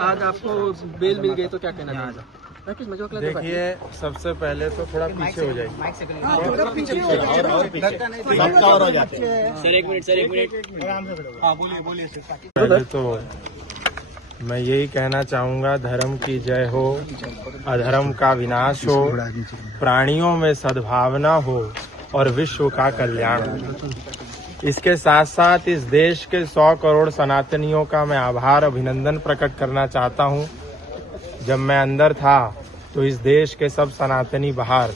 आज आपको बेल मिल गई तो क्या कहना चाहिए? देखिए, सबसे पहले तो थोड़ा पीछे हो जाइए। सर एक मिनट पहले तो मैं यही कहना चाहूँगा, धर्म की जय हो, अधर्म का विनाश हो, प्राणियों में सद्भावना हो और विश्व का कल्याण हो। इसके साथ साथ इस देश के 100 करोड़ सनातनियों का मैं आभार अभिनंदन प्रकट करना चाहता हूँ। जब मैं अंदर था तो इस देश के सब सनातनी बाहर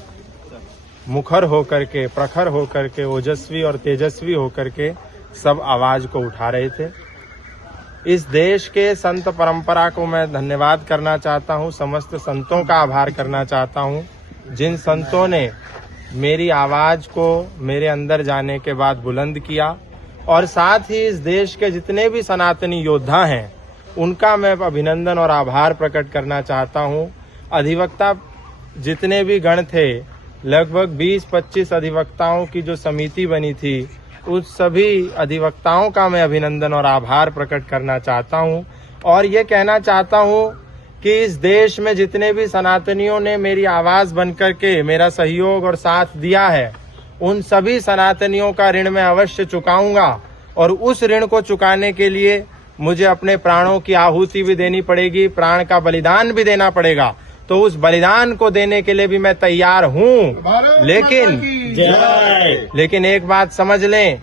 मुखर होकर के, प्रखर होकर के, ओजस्वी और तेजस्वी होकर के सब आवाज को उठा रहे थे। इस देश के संत परंपरा को मैं धन्यवाद करना चाहता हूँ, समस्त संतों का आभार करना चाहता हूँ, जिन संतों ने मेरी आवाज को मेरे अंदर जाने के बाद बुलंद किया। और साथ ही इस देश के जितने भी सनातनी योद्धा हैं उनका मैं अभिनंदन और आभार प्रकट करना चाहता हूँ। अधिवक्ता जितने भी गण थे, लगभग 20-25 अधिवक्ताओं की जो समिति बनी थी, उस सभी अधिवक्ताओं का मैं अभिनंदन और आभार प्रकट करना चाहता हूँ। और ये कहना चाहता हूँ कि इस देश में जितने भी सनातनियों ने मेरी आवाज बनकर के मेरा सहयोग और साथ दिया है, उन सभी सनातनियों का ऋण मैं अवश्य चुकाऊंगा। और उस ऋण को चुकाने के लिए मुझे अपने प्राणों की आहुति भी देनी पड़ेगी, प्राण का बलिदान भी देना पड़ेगा। तो उस बलिदान को देने के लिए भी मैं तैयार हूँ। लेकिन एक बात समझ लें,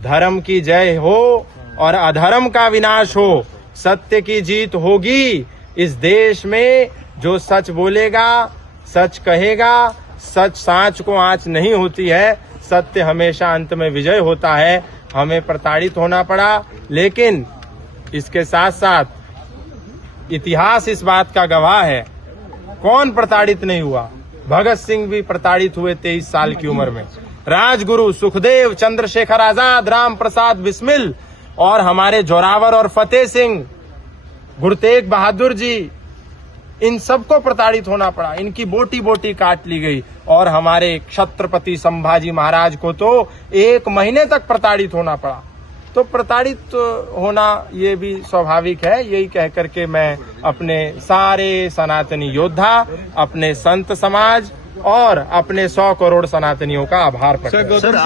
धर्म की जय हो और अधर्म का विनाश हो, सत्य की जीत होगी। इस देश में जो सच बोलेगा, सच कहेगा, सच सांच को आंच नहीं होती है, सत्य हमेशा अंत में विजय होता है। हमें प्रताड़ित होना पड़ा, लेकिन इसके साथ साथ इतिहास इस बात का गवाह है, कौन प्रताड़ित नहीं हुआ। भगत सिंह भी प्रताड़ित हुए 23 साल की उम्र में, राजगुरु सुखदेव, चंद्रशेखर आजाद, राम प्रसाद बिस्मिल और हमारे जोरावर और फतेह सिंह, गुरु तेग बहादुर जी, इन सबको प्रताड़ित होना पड़ा, इनकी बोटी बोटी काट ली गई। और हमारे छत्रपति संभाजी महाराज को तो 1 महीने तक प्रताड़ित होना पड़ा। तो प्रताड़ित होना ये भी स्वाभाविक है। यही कह करके मैं अपने सारे सनातनी योद्धा, अपने संत समाज और अपने 100 करोड़ सनातनियों का आभार प्रकट। सर,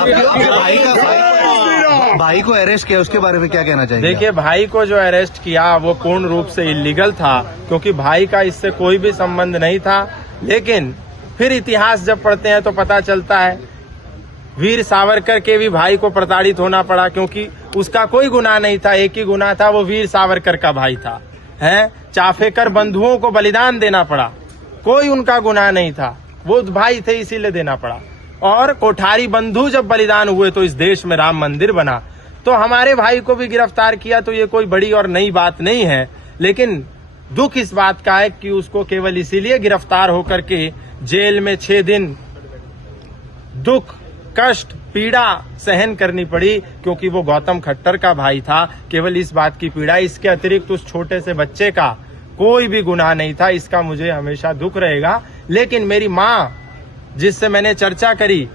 भाई को अरेस्ट किया, उसके बारे में क्या कहना चाहिए? देखिए, भाई को जो अरेस्ट किया वो पूर्ण रूप से इलीगल था, क्योंकि भाई का इससे कोई भी संबंध नहीं था। लेकिन फिर इतिहास जब पढ़ते हैं तो पता चलता है, वीर सावरकर के भी भाई को प्रताड़ित होना पड़ा, क्योंकि उसका कोई गुनाह नहीं था। एक ही गुनाह था, वो वीर सावरकर का भाई था। हैं, चाफेकर बंधुओं को बलिदान देना पड़ा, कोई उनका गुनाह नहीं था, वो भाई थे इसीलिए देना पड़ा। और कोठारी बंधु जब बलिदान हुए तो इस देश में राम मंदिर बना। तो हमारे भाई को भी गिरफ्तार किया, तो ये कोई बड़ी और नई बात नहीं है। लेकिन दुख इस बात का है कि उसको केवल इसीलिए गिरफ्तार होकर के जेल में 6 दिन दुख, कष्ट, पीड़ा सहन करनी पड़ी, क्योंकि वो गौतम खट्टर का भाई था। केवल इस बात की पीड़ा, इसके अतिरिक्त उस छोटे से बच्चे का कोई भी गुनाह नहीं था। इसका मुझे हमेशा दुख रहेगा। लेकिन मेरी माँ, जिससे मैंने चर्चा करी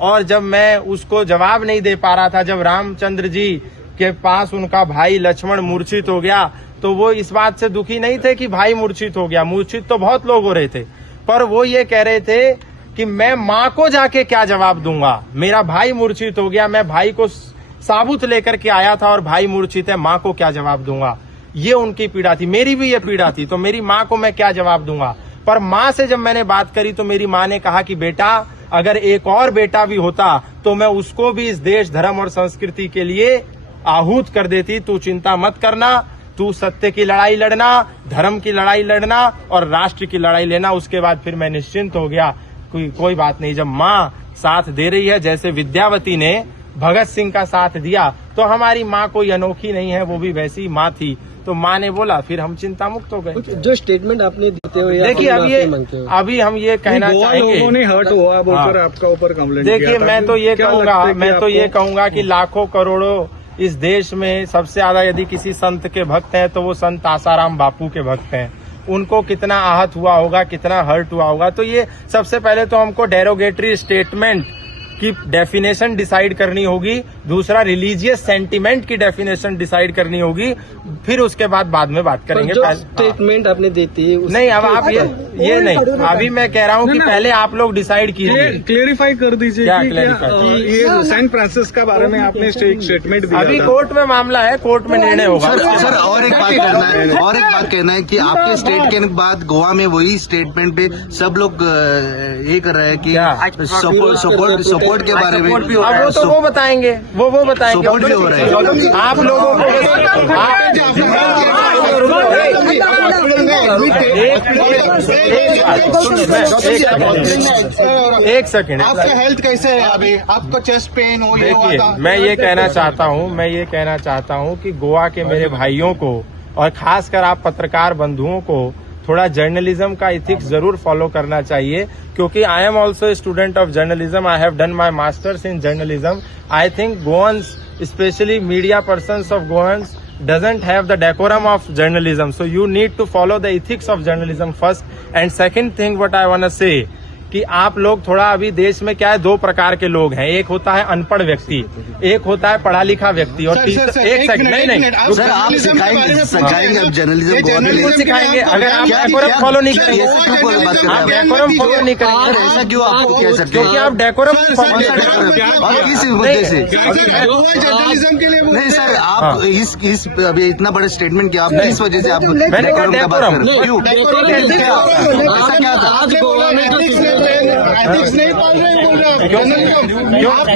और जब मैं उसको जवाब नहीं दे पा रहा था, जब रामचंद्र जी के पास उनका भाई लक्ष्मण मूर्छित हो गया, तो वो इस बात से दुखी नहीं थे कि भाई मूर्छित हो गया। मूर्छित तो बहुत लोग हो रहे थे, पर वो ये कह रहे थे कि मैं माँ को जाके क्या जवाब दूंगा, मेरा भाई मूर्छित हो गया, मैं भाई को साबुत लेकर के आया था और भाई मूर्छित है, माँ को क्या जवाब दूंगा। ये उनकी पीड़ा थी, मेरी भी ये पीड़ा थी। तो मेरी माँ को मैं क्या जवाब दूंगा। पर माँ से जब मैंने बात करी तो मेरी माँ ने कहा कि बेटा, अगर एक और बेटा भी होता तो मैं उसको भी इस देश, धर्म और संस्कृति के लिए आहूत कर देती। तू चिंता मत करना, तू सत्य की लड़ाई लड़ना, धर्म की लड़ाई लड़ना और राष्ट्र की लड़ाई लेना। उसके बाद फिर मैं निश्चिंत हो गया, कोई बात नहीं। जब माँ साथ दे रही है, जैसे विद्यावती ने भगत सिंह का साथ दिया, तो हमारी माँ कोई अनोखी नहीं है, वो भी वैसी माँ थी। तो माँ ने बोला, फिर हम चिंता मुक्त हो गए। जो स्टेटमेंट आपने देते हुए, देखिए अभी हम ये कहना चाहेंगे, हर्ट हुआ बोलकर आपका ऊपर कंप्लेंट। देखिए, मैं तो ये कहूंगा कि लाखों करोड़ों इस देश में सबसे ज्यादा यदि किसी संत के भक्त हैं तो वो संत आसाराम बापू के भक्त हैं। उनको कितना आहत हुआ होगा, कितना हर्ट हुआ होगा। तो ये सबसे पहले तो हमको डेरोगेटरी स्टेटमेंट की डेफिनेशन डिसाइड करनी होगी, दूसरा रिलीजियस सेंटिमेंट की डेफिनेशन डिसाइड करनी होगी, फिर उसके बाद में बात करेंगे। जो स्टेटमेंट आपने दी थी नहीं, अब आप ये नहीं, अभी मैं कह रहा हूँ कि पहले आप लोग डिसाइड कीजिए। क्लेरिफाई कर दीजिए क्या कि क्लेरिफाई? ये सेंट फ्रांसिस का बारे में आपने एक स्टेटमेंट दिया। अभी कोर्ट में मामला है, कोर्ट में निर्णय होगा। सर और एक बात कहना है कि आपके स्टेट के बाद गोवा में वही स्टेटमेंट पे सब लोग ये कर रहे हैं कि सपोर्ट के बारे में। अब वो तो वो बताएंगे, वो बताएंगे। सपोर्ट भी हो रहा है आप लोगों को एक सेकंड, आपका हेल्थ कैसे है अभी? आपको चेस्ट पेन हो? देखिए, मैं ये कहना चाहता हूँ कि गोवा के मेरे भाइयों को और खासकर आप पत्रकार बंधुओं को थोड़ा जर्नलिज्म का इथिक्स जरूर फॉलो करना चाहिए, क्योंकि I am also student of journalism. I have done my masters in journalism. I think गोवंस, specially media persons of गोवंस, doesn't have the decorum of journalism. So you need to follow the ethics of journalism first. And second thing what I want to say कि आप लोग थोड़ा, अभी देश में क्या है, दो प्रकार के लोग हैं। एक होता है अनपढ़ व्यक्ति, एक होता है पढ़ा लिखा व्यक्ति। और एक सेकंड, नहीं सर, आप सिखाएंगे अब जर्नलिज्म बिल्कुल सिखाएंगे। अगर आप डेकोरम फॉलो नहीं करेंगे, आप डेकोरम फॉलो नहीं करेंगे, ऐसा क्यों आपको कह सकते? क्योंकि आप डेकोरम फॉलो किस मुद्दे से? जर्नलिज्म के लिए नहीं सर, आप इस अभी इतना बड़ा स्टेटमेंट किया, आप किस वजह से आप डेकोरम का बात कर रहे क्यों? ऐसा क्या था? एथिक्स नहीं पाल रहे, बोल रहे हैं। आप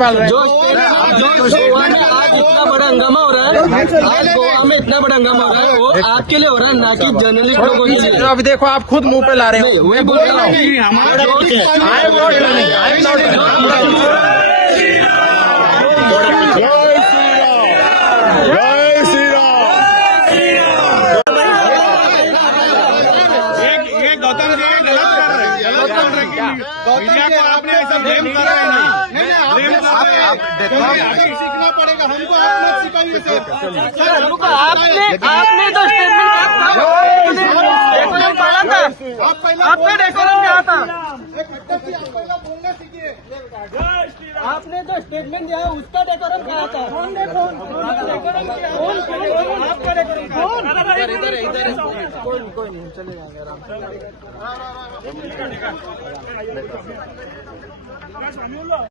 पाल रहे हैं। जो गोवा में आज इतना बड़ा हंगामा हो रहा है, आज गोवा में इतना बड़ा हंगामा हो रहा है, वो आपके लिए हो रहा है, ना कि जर्नलिस्ट लोगों के लिए। तो अब देखो, आप खुद मुंह पे ला रहे हो। मैं बोल रहा हूँ I am not running, I am not. Media को आपने ऐसा ब्लेम कर रहे हैं ना, सीखना पड़ेगा हमको। आपने तो स्टेटमेंट पढ़ा था, आपका डेकोरम क्या था? आपने तो स्टेटमेंट दिया, उसका डेकोरम क्या था? कोई नहीं, चलेगा आराम से।